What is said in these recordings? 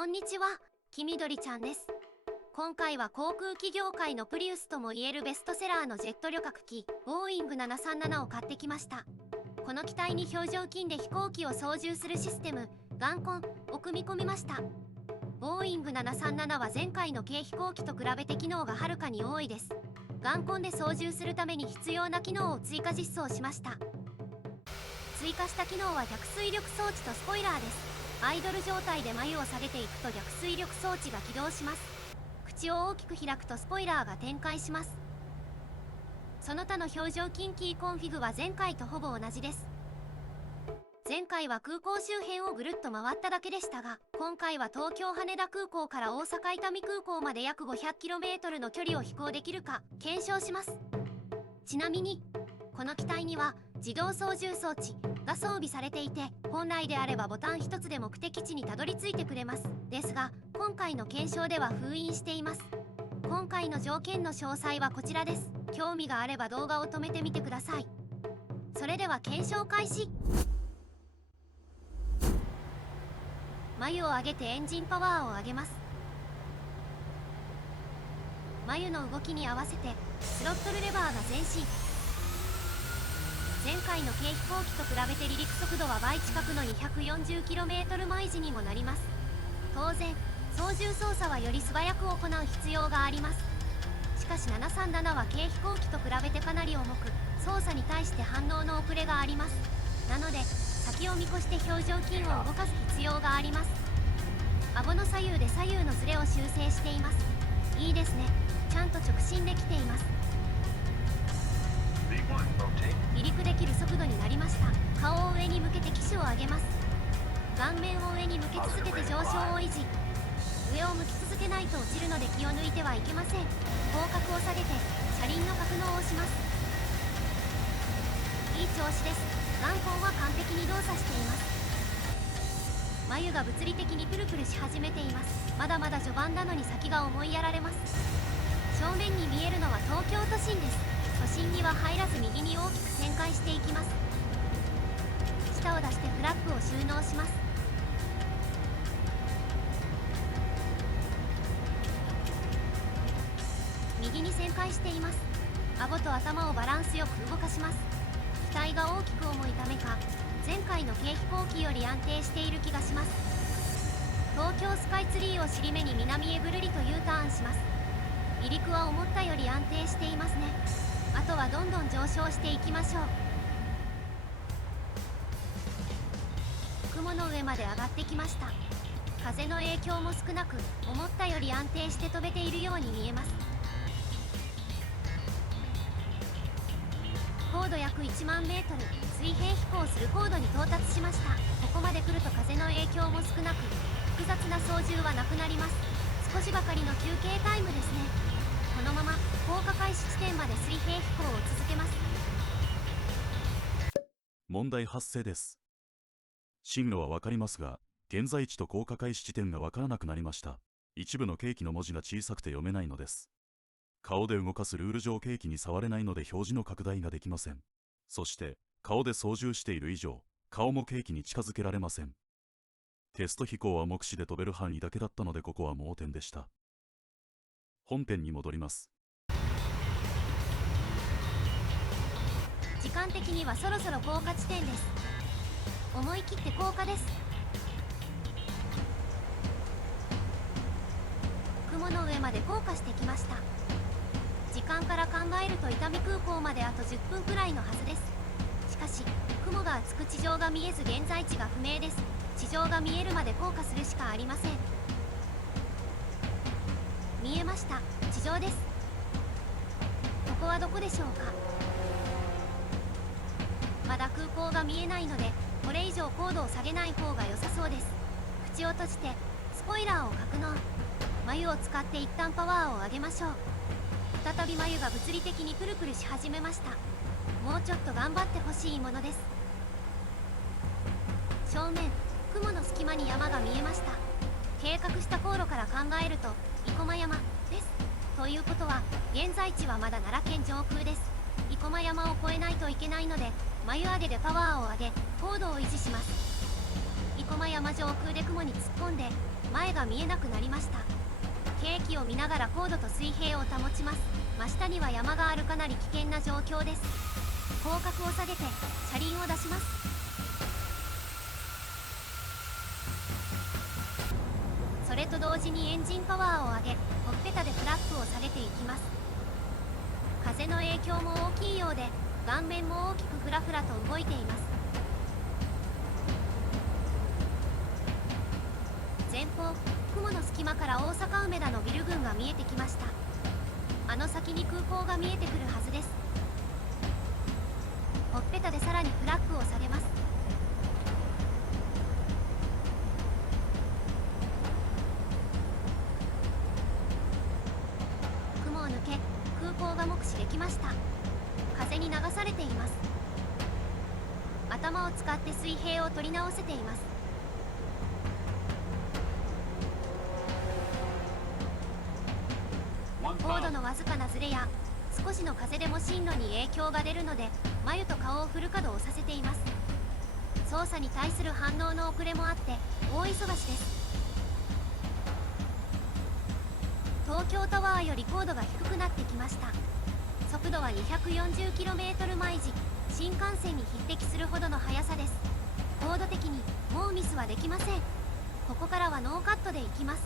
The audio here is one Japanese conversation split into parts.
こんにちは、黄緑ちゃんです。今回は航空機業界のプリウスともいえるベストセラーのジェット旅客機ボーイング737を買ってきました。この機体に表情筋で飛行機を操縦するシステム眼根を組み込みました。ボーイング737は前回の軽飛行機と比べて機能がはるかに多いです。眼根で操縦するために必要な機能を追加実装しました。追加した機能は逆水力装置とスポイラーです。アイドル状態で眉を下げていくと逆水力装置が起動します。口を大きく開くとスポイラーが展開します。その他の表情筋キーコンフィグは前回とほぼ同じです。前回は空港周辺をぐるっと回っただけでしたが、今回は東京羽田空港から大阪伊丹空港まで約 500km の距離を飛行できるか検証します。ちなみにこの機体には自動操縦装置が装備されていて、本来であればボタン一つで目的地にたどり着いてくれます。ですが今回の検証では封印しています。今回の条件の詳細はこちらです。興味があれば動画を止めてみてください。それでは検証開始。眉を上げてエンジンパワーを上げます。眉の動きに合わせてスロットルレバーが前進。前回の軽飛行機と比べて離陸速度は倍近くの 240km 毎時にもなります。当然操縦操作はより素早く行う必要があります。しかし737は軽飛行機と比べてかなり重く、操作に対して反応の遅れがあります。なので先を見越して表情筋を動かす必要があります。顎の左右で左右のズレを修正しています。いいですね、ちゃんと直進できています。離陸できる速度になりました。顔を上に向けて機首を上げます。顔面を上に向け続けて上昇を維持。上を向き続けないと落ちるので気を抜いてはいけません。広角を下げて車輪の格納をします。いい調子です。眼根は完璧に動作しています。眉が物理的にプルプルし始めています。まだまだ序盤なのに先が思いやられます。正面に見えるのは東京都心です。都心には入らず右に大きく旋回していきます。下を出してフラップを収納します。右に旋回しています。顎と頭をバランスよく動かします。機体が大きく重いためか前回の軽飛行機より安定している気がします。東京スカイツリーを尻目に南へぐるりと U ターンします。離陸は思ったより安定していますね。あとはどんどん上昇していきましょう。雲の上まで上がってきました。風の影響も少なく思ったより安定して飛べているように見えます。高度約1万メートル、水平飛行する高度に到達しました。ここまで来ると風の影響も少なく複雑な操縦はなくなります。少しばかりの休憩タイムですね。このまま降下開始地点まで水平飛行を続けます。問題発生です。進路は分かりますが、現在地と降下開始地点が分からなくなりました。一部の計器の文字が小さくて読めないのです。顔で動かすルール上計器に触れないので表示の拡大ができません。そして顔で操縦している以上、顔も計器に近づけられません。テスト飛行は目視で飛べる範囲だけだったのでここは盲点でした。本編に戻ります。時間的にはそろそろ降下地点です。思い切って降下です。雲の上まで降下してきました。時間から考えると伊丹空港まであと10分くらいのはずです。しかし雲が厚く地上が見えず現在地が不明です。地上が見えるまで降下するしかありません。見えました。地上です。ここはどこでしょうか。まだ空港が見えないのでこれ以上高度を下げない方が良さそうです。口を閉じてスポイラーを格納。眉を使って一旦パワーを上げましょう。再び眉が物理的にプルプルし始めました。もうちょっと頑張ってほしいものです。正面雲の隙間に山が見えました。計画した航路から考えると生駒山です。ということは現在地はまだ奈良県上空です。生駒山を越えないといけないので眉上げでパワーを上げ高度を維持します。生駒山上空で雲に突っ込んで前が見えなくなりました。景気を見ながら高度と水平を保ちます。真下には山があるかなり危険な状況です。広角を下げて車輪を出します。それと同時にエンジンパワーを上げ、ほっぺたでフラップを下げていきます。風の影響も大きいようで、顔面も大きくフラフラと動いています。前方、雲の隙間から大阪梅田のビル群が見えてきました。あの先に空港が見えてくるはずです。ほっぺたでさらにフラッグを下げます。雲を抜け、空港が目視できました。風に流されています。頭を使って水平を取り直せています。高度のわずかなズレや少しの風でも進路に影響が出るので、眉と顔をフル稼働させています。操作に対する反応の遅れもあって大忙しです。東京タワーより高度が低くなってきました。速度は 240km 毎時、新幹線に匹敵するほどの速さです。高度的にもうミスはできません。ここからはノーカットでいきます。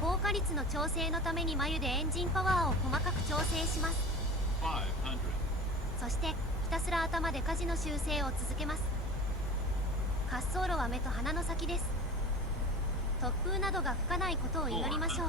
効果率の調整のために眉でエンジンパワーを細かく調整します。そしてひたすら頭で舵の修正を続けます。滑走路は目と鼻の先です。突風などが吹かないことを祈りましょう。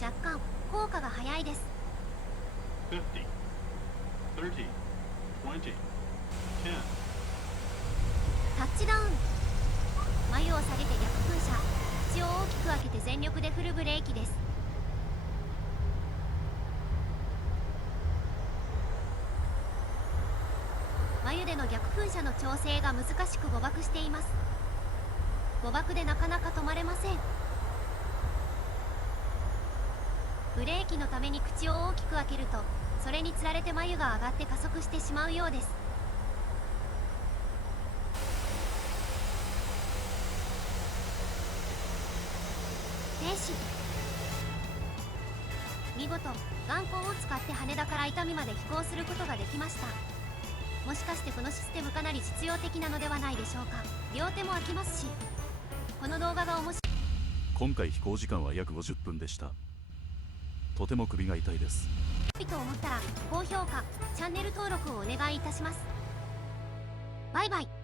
若干効果が早いです。50, 30, 20, 10. タッチダウン。眉を下げて逆噴射、口を大きく開けて全力で振るブレーキです。眉での逆噴射の調整が難しく誤爆しています。誤爆でなかなか止まれません。ブレーキのために口を大きく開けると、それにつられて眉が上がって加速してしまうようです。停止。見事、眼光を使って羽田から伊丹まで飛行することができました。もしかしてこのシステムかなり実用的なのではないでしょうか。両手も空きますし、この動画が面白い。今回飛行時間は約50分でした。とても首が痛いです。と思ったら高評価、チャンネル登録をお願いいたします。バイバイ。